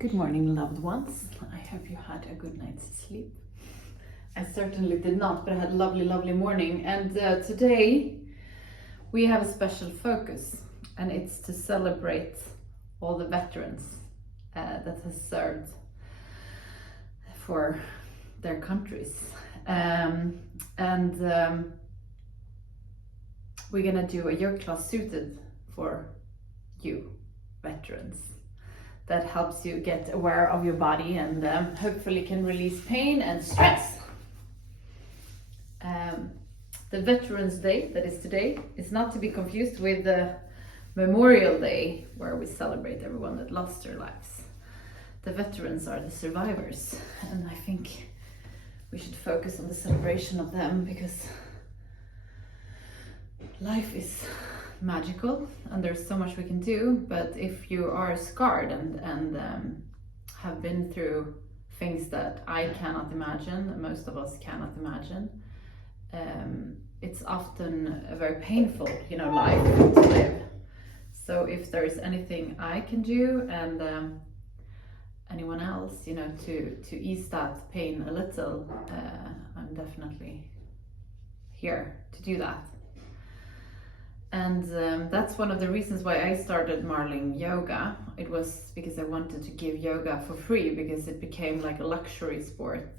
Good morning, loved ones. I hope you had a good night's sleep. I certainly did not, but I had a lovely, lovely morning. And today we have a special focus, and it's to celebrate all the veterans that have served for their countries. We're gonna do a yoga class suited for you, veterans. That helps you get aware of your body and hopefully can release pain and stress. The Veterans Day, that is today, is not to be confused with the Memorial Day, where we celebrate everyone that lost their lives. The veterans are the survivors, and I think we should focus on the celebration of them because life is magical and there's so much we can do, but if you are scarred and have been through things that I cannot imagine, most of us cannot imagine, it's often a very painful, life to live. So if there is anything I can do and anyone else, to ease that pain a little, I'm definitely here to do that. And that's one of the reasons why I started MarlingYoga. It was because I wanted to give yoga for free because it became like a luxury sport,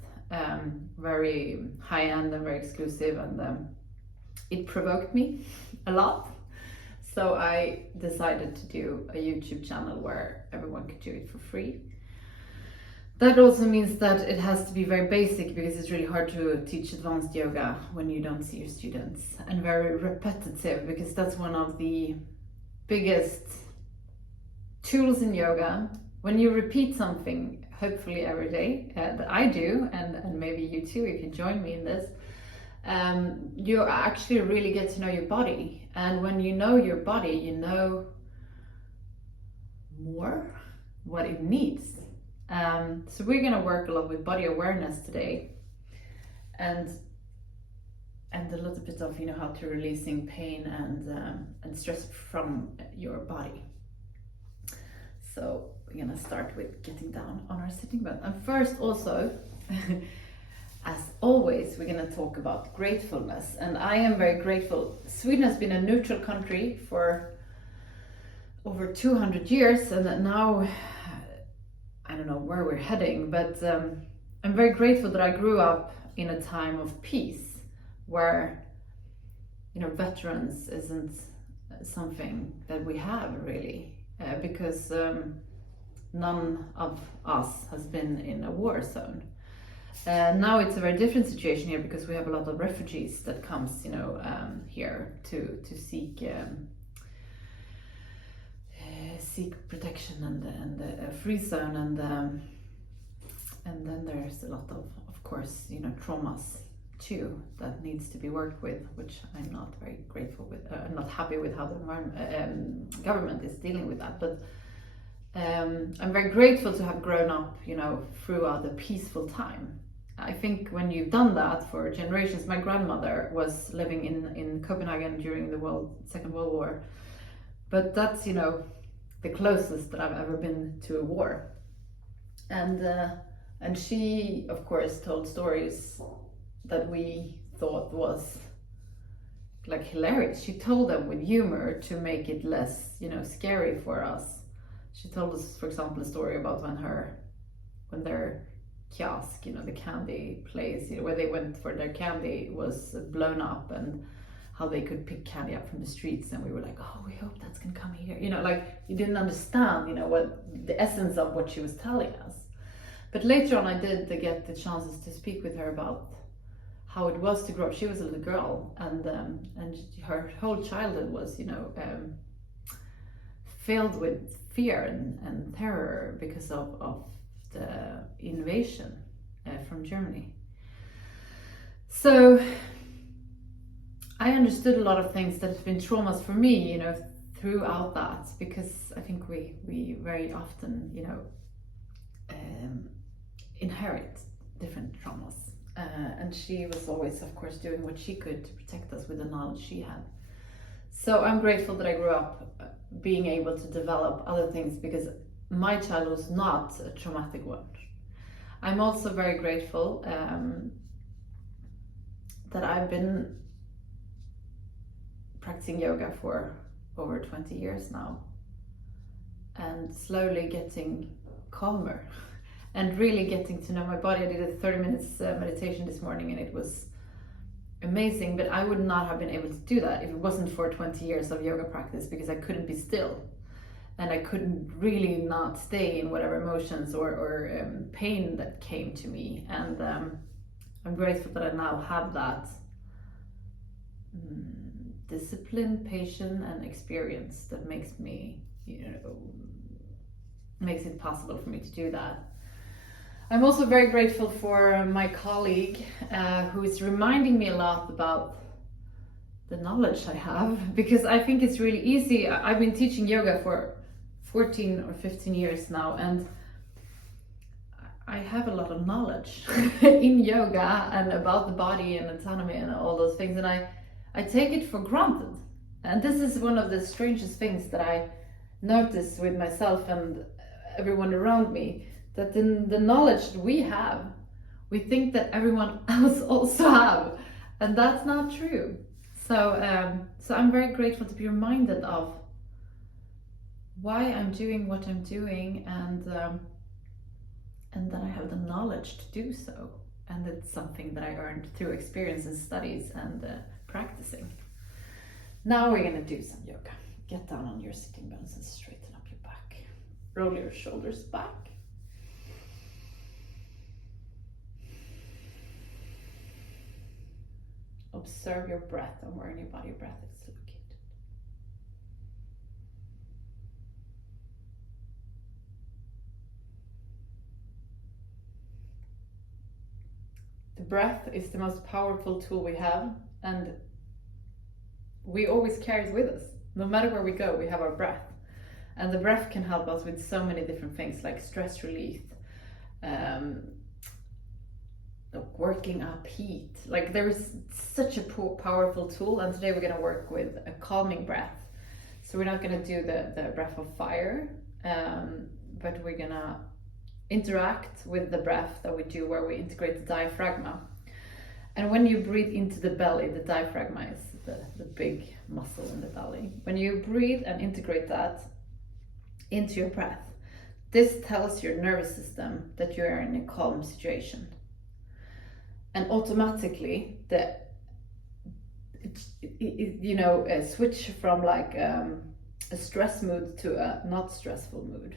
very high-end and very exclusive, and it provoked me a lot. So I decided to do a YouTube channel where everyone could do it for free. That also means that it has to be very basic because it's really hard to teach advanced yoga when you don't see your students, and very repetitive because that's one of the biggest tools in yoga. When you repeat something, hopefully every day, that I do, and maybe you too if you join me in this, you actually really get to know your body. And when you know your body, you know more what it needs. So we're going to work a lot with body awareness today, and a little bit of how to releasing pain and stress from your body. So we're going to start with getting down on our sitting bone. And first, also, as always, we're going to talk about gratefulness. And I am very grateful. Sweden has been a neutral country for over 200 years, and that now I don't know where we're heading, but I'm very grateful that I grew up in a time of peace where, veterans isn't something that we have really, because none of us has been in a war zone. Now it's a very different situation here because we have a lot of refugees that comes, here to seek protection and a free zone, and then there's a lot of course, traumas too that needs to be worked with, which I'm not very grateful with. I'm not happy with how the government is dealing with that, but I'm very grateful to have grown up, throughout a peaceful time. I think when you've done that for generations, my grandmother was living in Copenhagen during the Second World War, but that's the closest that I've ever been to a war, and she of course told stories that we thought was like hilarious. She told them with humor to make it less scary for us. She told us, for example, a story about when their kiosk, the candy place, where they went for their candy, was blown up, and how they could pick candy up from the streets, and we were like, oh, we hope that's gonna come here. Like you didn't understand, what the essence of what she was telling us. But later on, I did get the chances to speak with her about how it was to grow up. She was a little girl, and her whole childhood was, filled with fear and terror because of the invasion from Germany. So I understood a lot of things that have been traumas for me, throughout that, because I think we very often, inherit different traumas. And she was always, of course, doing what she could to protect us with the knowledge she had. So I'm grateful that I grew up being able to develop other things, because my childhood was not a traumatic one. I'm also very grateful that I've been practicing yoga for over 20 years now, and slowly getting calmer and really getting to know my body. I did a 30 minutes meditation this morning, and it was amazing, but I would not have been able to do that if it wasn't for 20 years of yoga practice, because I couldn't be still, and I couldn't really not stay in whatever emotions or pain that came to me. And I'm grateful that I now have that discipline, patience, and experience that makes me, makes it possible for me to do that. I'm also very grateful for my colleague who is reminding me a lot about the knowledge I have, because I think it's really easy. I've been teaching yoga for 14 or 15 years now, and I have a lot of knowledge in yoga and about the body and autonomy and all those things, and I take it for granted. And this is one of the strangest things that I notice with myself and everyone around me, that the knowledge that we have, we think that everyone else also have, and that's not true. So I'm very grateful to be reminded of why I'm doing what I'm doing, and that I have the knowledge to do so, and it's something that I earned through experience and studies and practicing. Now we're gonna do some yoga. Get down on your sitting bones and straighten up your back. Roll your shoulders back. Observe your breath and where in your body your breath is located. The breath is the most powerful tool we have, and we always carry it with us. No matter where we go, we have our breath. And the breath can help us with so many different things, like stress relief, working up heat. Like, there is such a powerful tool, and today we're going to work with a calming breath. So we're not going to do the breath of fire, but we're going to interact with the breath that we do, where we integrate the diaphragma. And when you breathe into the belly, the diaphragma is the big muscle in the belly. When you breathe and integrate that into your breath, this tells your nervous system that you are in a calm situation. And automatically, switch from like a stress mood to a not stressful mood.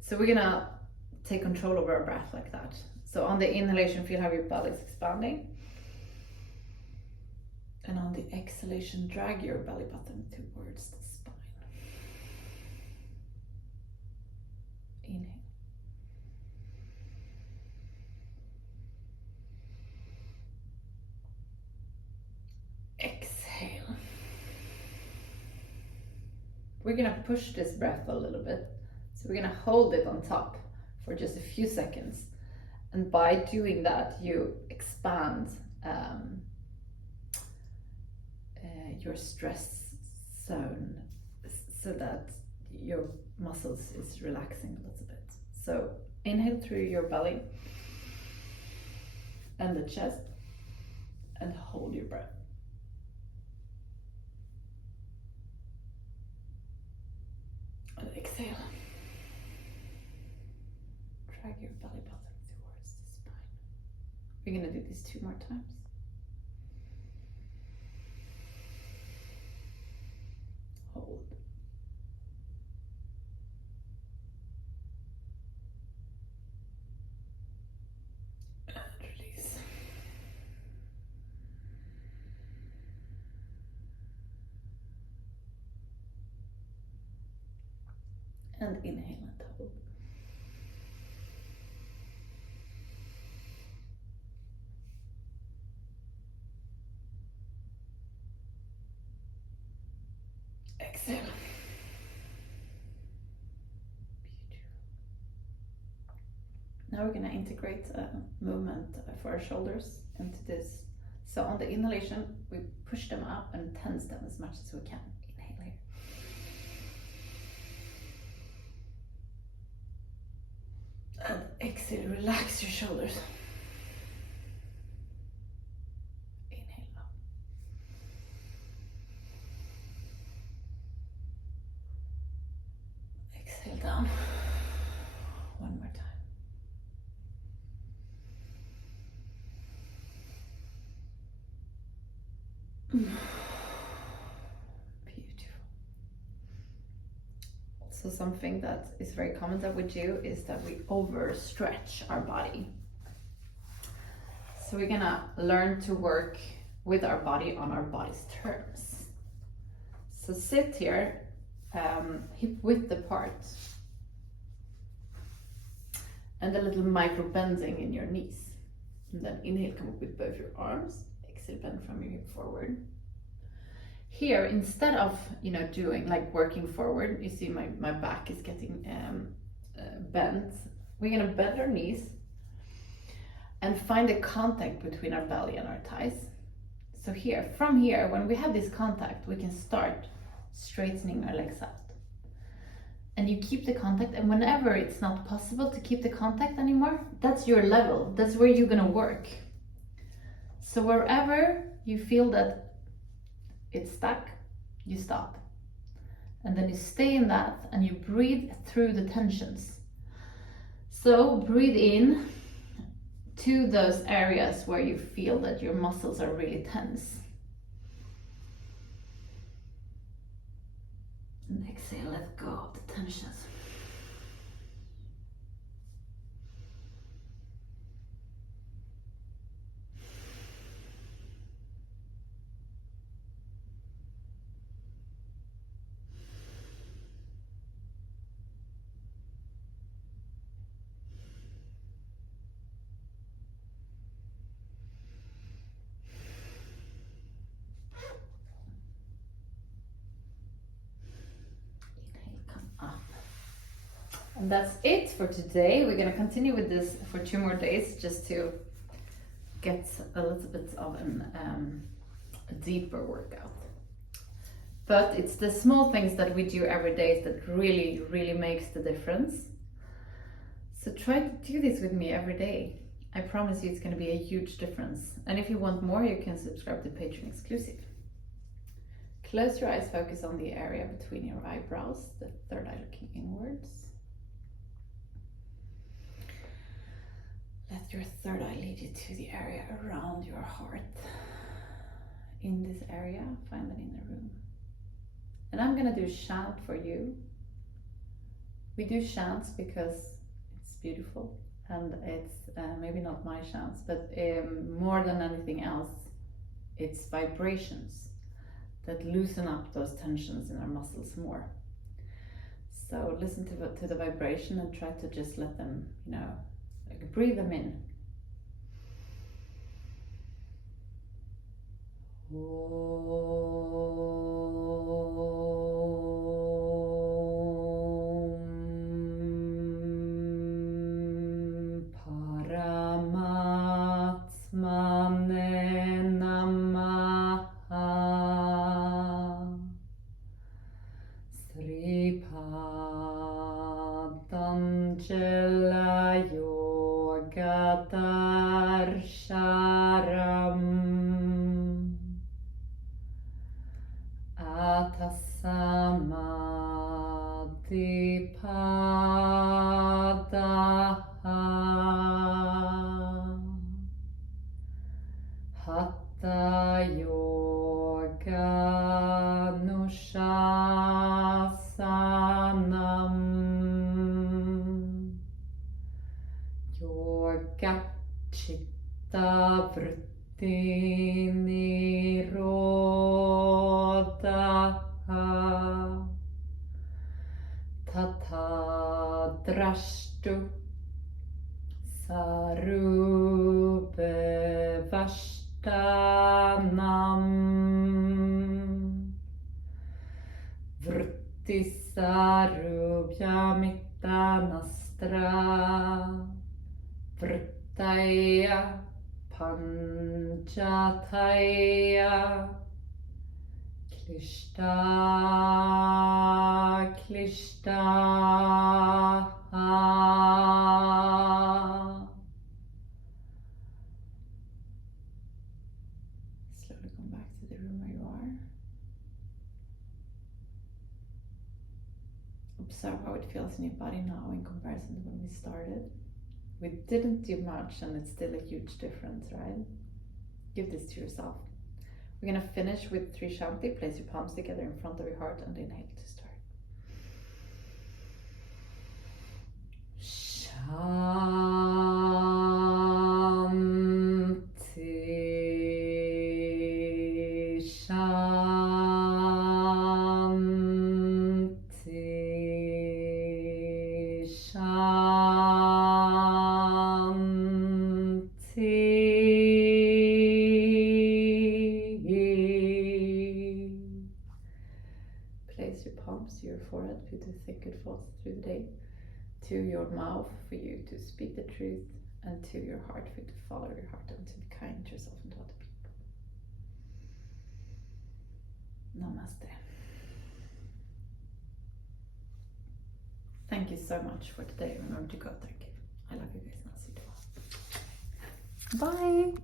So we're gonna take control over our breath like that. So on the inhalation, feel how your belly is expanding. And on the exhalation, drag your belly button towards the spine. Inhale. Exhale. We're gonna push this breath a little bit. So we're gonna hold it on top for just a few seconds. And by doing that, you expand your stress zone, so that your muscles is relaxing a little bit. So inhale through your belly and the chest, and hold your breath. And exhale. Drag your belly button towards the spine. We're gonna do this 2 more times. Hold. And release. And inhale and hold. Exhale. Beautiful. Now we're going to integrate a movement for our shoulders into this. So on the inhalation, we push them up and tense them as much as we can. Inhale here. Exhale, relax your shoulders. Inhale up. Exhale down. One more time. Beautiful. So something that is very common that we do is that we overstretch our body. So we're gonna learn to work with our body on our body's terms. So sit here, hip width apart, and a little micro bending in your knees. And then inhale, come up with both your arms. Exhale, bend from your hip forward. Here, instead of doing like working forward, you see my back is getting bent. We're gonna bend our knees and find a contact between our belly and our thighs. So here, from here, when we have this contact, we can start straightening our legs out. And you keep the contact, and whenever it's not possible to keep the contact anymore, that's your level. That's where you're gonna work. So wherever you feel that it's stuck, you stop. And then you stay in that and you breathe through the tensions. So breathe in to those areas where you feel that your muscles are really tense. And exhale, let go of the tensions. And that's it for today. We're going to continue with this for 2 more days just to get a little bit of a deeper workout. But it's the small things that we do every day that really, really makes the difference. So try to do this with me every day. I promise you it's going to be a huge difference. And if you want more, you can subscribe to Patreon exclusive. Close your eyes, focus on the area between your eyebrows, the third eye looking inwards. Let your third eye lead you to the area around your heart. In this area, find an inner room. And I'm gonna do a chant for you. We do chants because it's beautiful, and it's maybe not my chants, but more than anything else, it's vibrations that loosen up those tensions in our muscles more. So listen to the vibration and try to just let them, breathe them in. Paramatmane namaha. Sripadanjala yoga darsharam. Atasamadipadaha. Hatha yoga nushasanam. Yoga chitta vritti nirodha. Tatha drashtu sarube vashtanam. Vritti sarubhyamitanastra. Vrittaya panchataya. Klishta klishta. Observe how it feels in your body now in comparison to when we started. We didn't do much and it's still a huge difference, right? Give this to yourself. We're gonna finish with 3 Shanti. Place your palms together in front of your heart and inhale to start. Shanti, Shanti, Shanti. Place your palms to your forehead for you to think good thoughts through the day. To your mouth for you to speak the truth, and to your heart for you to follow your heart and to be kind to yourself and to other people. Namaste. Thank you so much for today. Remember to go out there and give. I love you guys and I'll see you tomorrow. Bye.